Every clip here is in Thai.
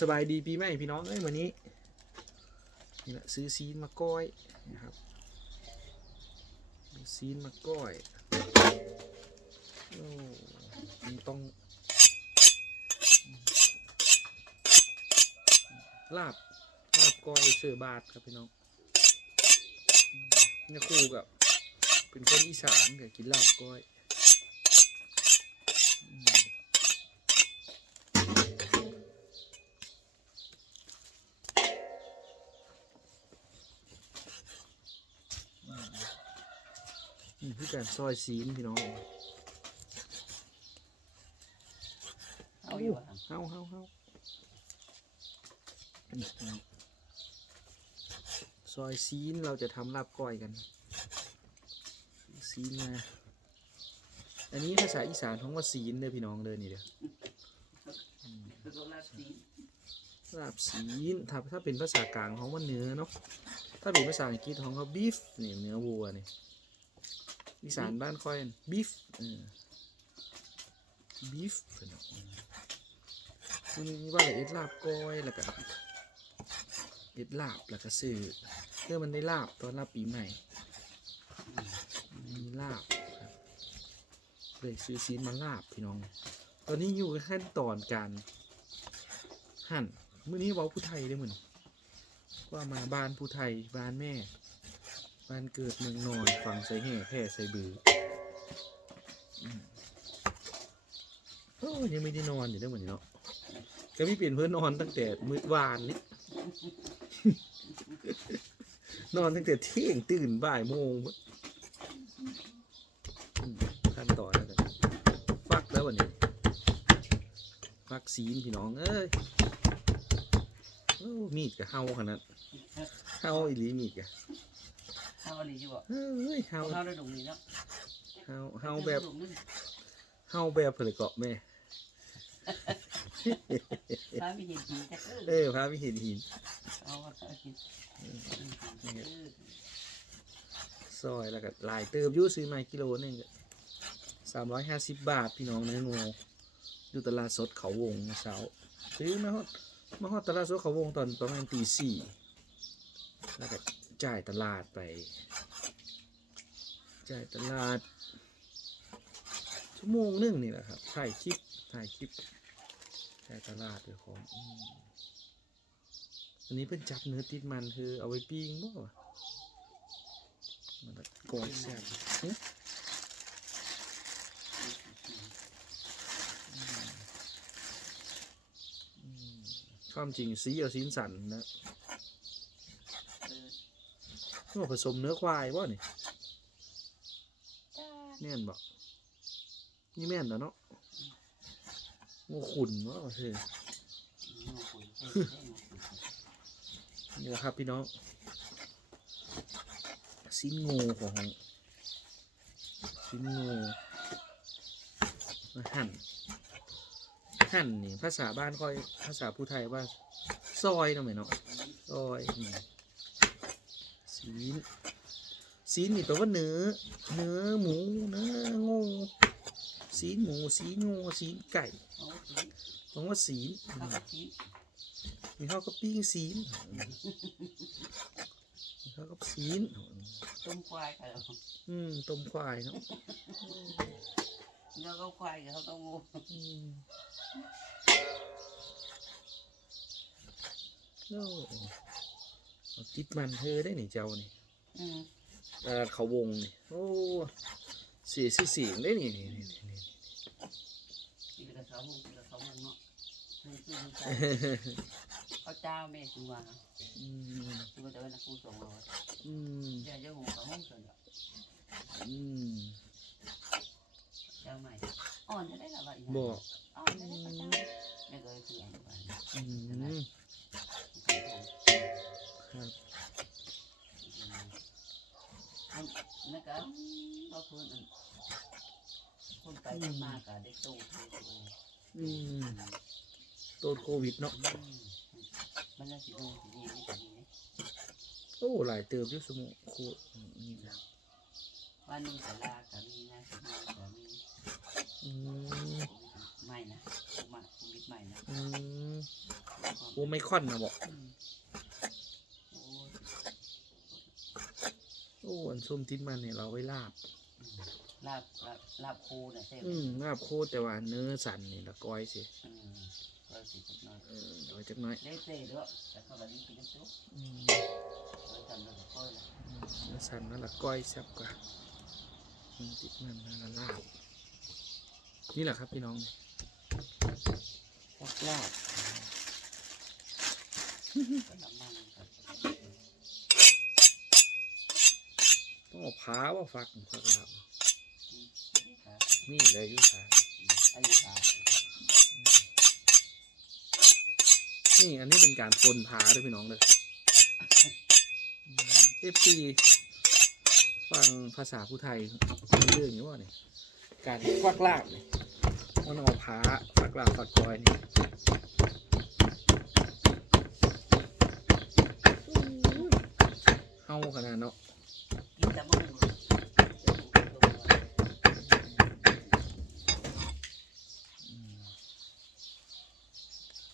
สบายดีปีใหม่พี่น้องเอ้ยวันนี้นี่แหละซื้อซีนมาก้อยนะครับซีนมาก้อยมันต้องลาบลาบก้อยเสือบาทครับพี่น้องเนี่ยครูกับเป็นคนอีสานกับกินลาบก้อยอืม นี่คือ การซอยซีนพี่น้องเอาอยู่อะเฮาเฮาเฮาซอยซีนเราจะทำลาบก้อยกัน ซีนมาอันนี้ภาษาอีสานท้องว่าซีนเด้อพี่น้องเด้อนี่เด้อคือตัวลาบสีลาบซีนถ้าถ้าเป็นภาษากลางท้องว่าเนื้อเนาะถ้าเป็นภาษาอังกฤษท้องเขาบีฟนี่เนื้อวัวนี่ อีสานบ้านค่อยบีฟบีฟพี่น้องมันมีว่าอะไรเอ็ดลาบก้อยแล้วก็เอ็ดลาบแล้วก็ซื้อเพื่อมันได้ลาบตอนลาบปีใหม่มีลาบครับเลยซื้อซีนมาลาบพี่น้อง ตอนนี้อยู่ในขั้นตอนการหั่นมื้อนี้เว้าผู้ไทยได้เหมือนว่ามาบ้านผู้ไทยบ้านแม่ บ้านเกิดเมืองนอนฝังใส่แห่แพ่ใส่บือโอ้ยังไม่ได้นอนอยู่ได้เหมือนเนาะก็ไม่เปลี่ยนเพื่อนนอนตั้งแต่มื้อวานนี้นอนตั้งแต่เที่ยงตื่นบ่ายโมงอืมขั้นตอนแล้วกันฟักแล้ววันนี้ฟักซีนพี่น้อง เอ้ยโอ้มีดกับเฮาขนาดเฮาอีหลีมีดกับาอะไรอยู่อะเฮ้ยเฮาเอาได้ตรงนี้แล้วเฮาเฮาแบบเฮาแบบเผลอเกาะแม่ถ้าไม่เห็นผีจะเอเอออพาไปเห็นหินเอาว่าถ้ากินเออซอยแล้วก็หลายเติบอยุ่ซื้อมากิโลหนึงสามร้อยห้าสิบบาทพี่น้องเนื้องูอยู่ตลาดสดเขาวงเมื่อเช้าซื้อมาฮอดมาฮอดตลาดสดเขาวงตอนประมาณตีสี่แล้วก็ จ่ายตลาดไป จ่ายตลาด ชั่วโมงหนึงนี่แหละครับ ถ่ายคลิป ถ่ายคลิป จ่ายตลาดด้วยของอืมอันนี้เพิ่นจับเนื้อติดมันคือเอาไว้ปิ้งบ่มันกอยแซ่บหึอืมความจริงสีเอาสีสันนะ ว่าผสมเนื้อควายบ่นี่แม่นบ่นี่แม่นแล้วเนาะงูขุนว่าเธอนี่แหละครับพี่น้องสิ้นงูของสิ้นงูมาหั่นหั่นนี่ภาษาบ้านค่อยภาษาผู้ไทยว่า ซอยเนาะไหมเนาะซอยอืม ซีนซีนนี่แปลว่าเนื้อ เนื้อหมูเนื้องูซีนหมูซีนงูซีนไก่เอาสีแปลว่าซีนอืเอามสีมีข้าวกับปิ้งซีนมีข้าวกับซีนต้มควายค่ะอืมต้มควายเนาะแล้วก็ควายกับเขาต้องงูอืมโอ้ เอาติดมันเธอได้หนิเจ้านี่อืมเออเขาวงนี่โอ้เสียชื่อเสียงได้นี่นี่นี่นี่กินกับเขามุงกินกับเขามุงเนาะคือคือใจเขาเจ้าแม่คือว่าอืมคือว่าเดินนะกูส่งเราอืมเดี๋ยวจะหูเขาห้องส่วนอืมเจ้าใหม่อ่อนจะได้ละวะอีบอกอ่อนจะได้ก็เจ้าไม่เคยเถื่อนไปอืมครับ นั่นก็ก็คือคนไปคนมาก็ได้ตู้ตู้ตู้อืมต้นโควิดเนาะมันจะสิดูสิดีนี่สิดีนี่โอ้หลายเติบอยู่สมุโคตรอืมนี่นะว่านุ่งสลาก็มีนะสิมาก็มีอืมไม่นะพวกมันพวกนิดใหม่นะอืมแล้วก็โอ้ไม่ค่อนนะบอกอืมโอ้ย โอ้อัน ส้มทิศมันเนี่ยเราไว้ลาบอืมลาบลาบลาบคูนะใช่ไหมอืมลาบโคตรแต่ว่าเนื้อสันนี่ละก้อยสิอืมก็สิจักหน่อยเออน้อยจักหน้อยเล่เต้ด้วยแต่เขาแบบนี้กินน้ำซุปอืมไว้ทำแล้วก็ค่อยละเนื้อสันนั่นละก้อยแซ่บกว่าส้มทิศมันนั่นละลาบ นี่แหละครับพี่น้องฟักลาบก็น้ำมันครับ ต้องเอาพ้าว่าฟักฟักลาบนี่ครับนี่เลยยุค่ะอืมอันนี้ครับนี่อันนี้เป็นการปนพ้าด้วยพี่น้องเลยเอฟซีฟังภาษาผู้ไทยมีเรื่องนี้ว่าเนี่ยการฟักลาบเนี่ยมันเอาพ้าฟักลาบฟักกอยนี่เฮาขนาดเนาะ กินแต่มึงเ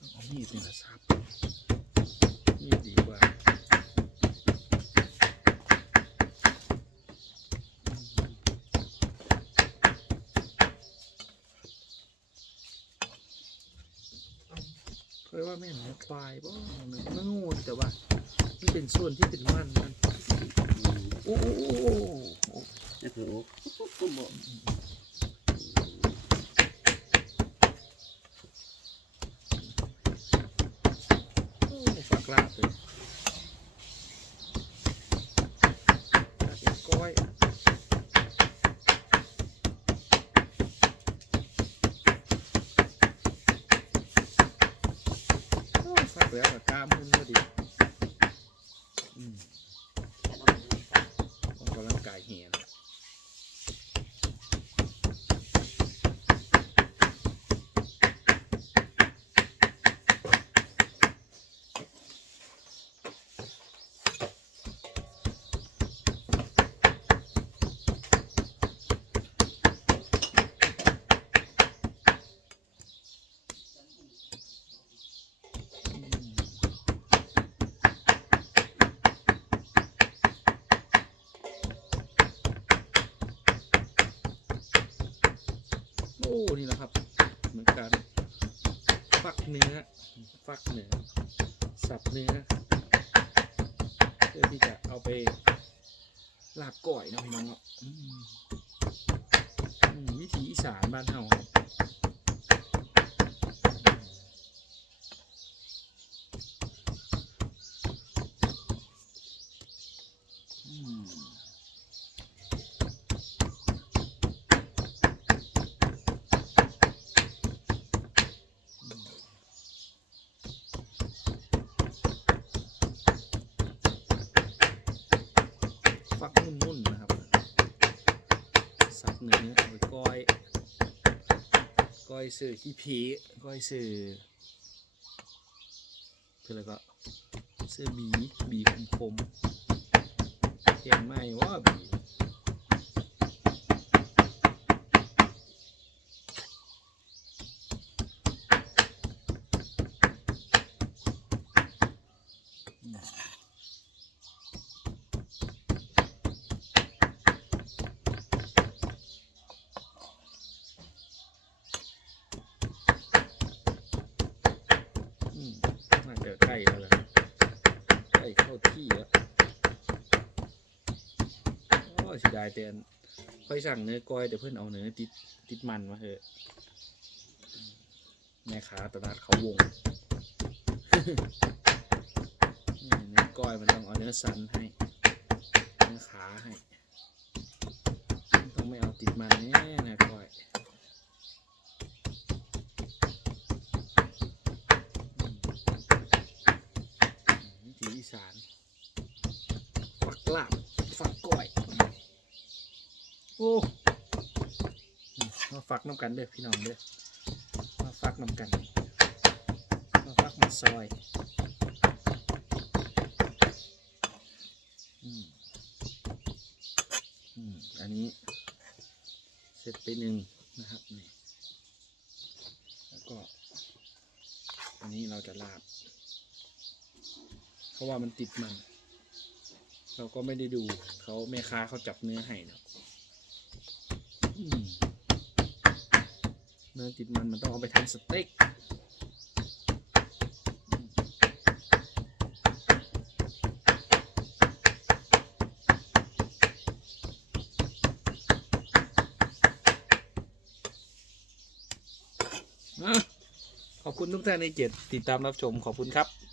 อเอามีดนี่แหละครับมีดดีกว่าเคยว่าแม่นเนื้อควายบ่เนื้อเนื้องูแต่ว่ามันเป็นส่วนที่เป็นมันมัน อืมโอ้โอ้โอ้โอ้โอ้นี่คือโอ้ก็บอกโอ้ฝักลาบเลยลาบเป็นก้อยโอ้ฝักแล้วกับกล้ามมุนพอดี อืม แค่ต้องดูกัน ออ กกายเหียน โอ้นี่นะครับ เหมือนกันฟักเนื้อฟักเนื้อสับเนื้อเพื่อที่จะเอาไปลาบก่อยนะพี่น้องเนาะวิถีอีสานบ้านเฮาครับอืม ฟักนุ่นๆนะครับ สับเนื้อเอาไปก้อยก้อยสื่อขี้ผีก้อยสื่อคืออะไรก็สื่อบีบีคมคมเขียนไม่ว่าบีอืม อืมน่าจะใกล้แล้วล่ะใกล้เข้าที่แล้วโอ้เสียดายแต่อันค่อยสั่งเนื้อก้อยแต่เพื่อนเอาเนื้อติดติดมันมาเถอะแม่ค้าตลาดเขาวงนี่เนื้อก้อยมันต้องเอาเนื้อสันให้เนื้อขาให้ ต้องไม่เอาติดมันแน่นะก้อยวิถีอีสานฝักลาบฝักก้อย โอ้มาฝักน้ำกันเด้อพี่น้องเด้อมาฝักน้ำกัน มาฝักมาซอยอันนี้ เสร็จไปหนึ่งนะครับนี่นี้เราจะลาบ เพราะว่ามันติดมัน เราก็ไม่ได้ดูเขาแม่ค้าเขาจับเนื้อให้เนาะอืมเนื้อติดมันมันต้องเอาไปทำสเต็กอะขอบคุณทุกท่านในเจ็ดติดตามรับชมขอบคุณครับ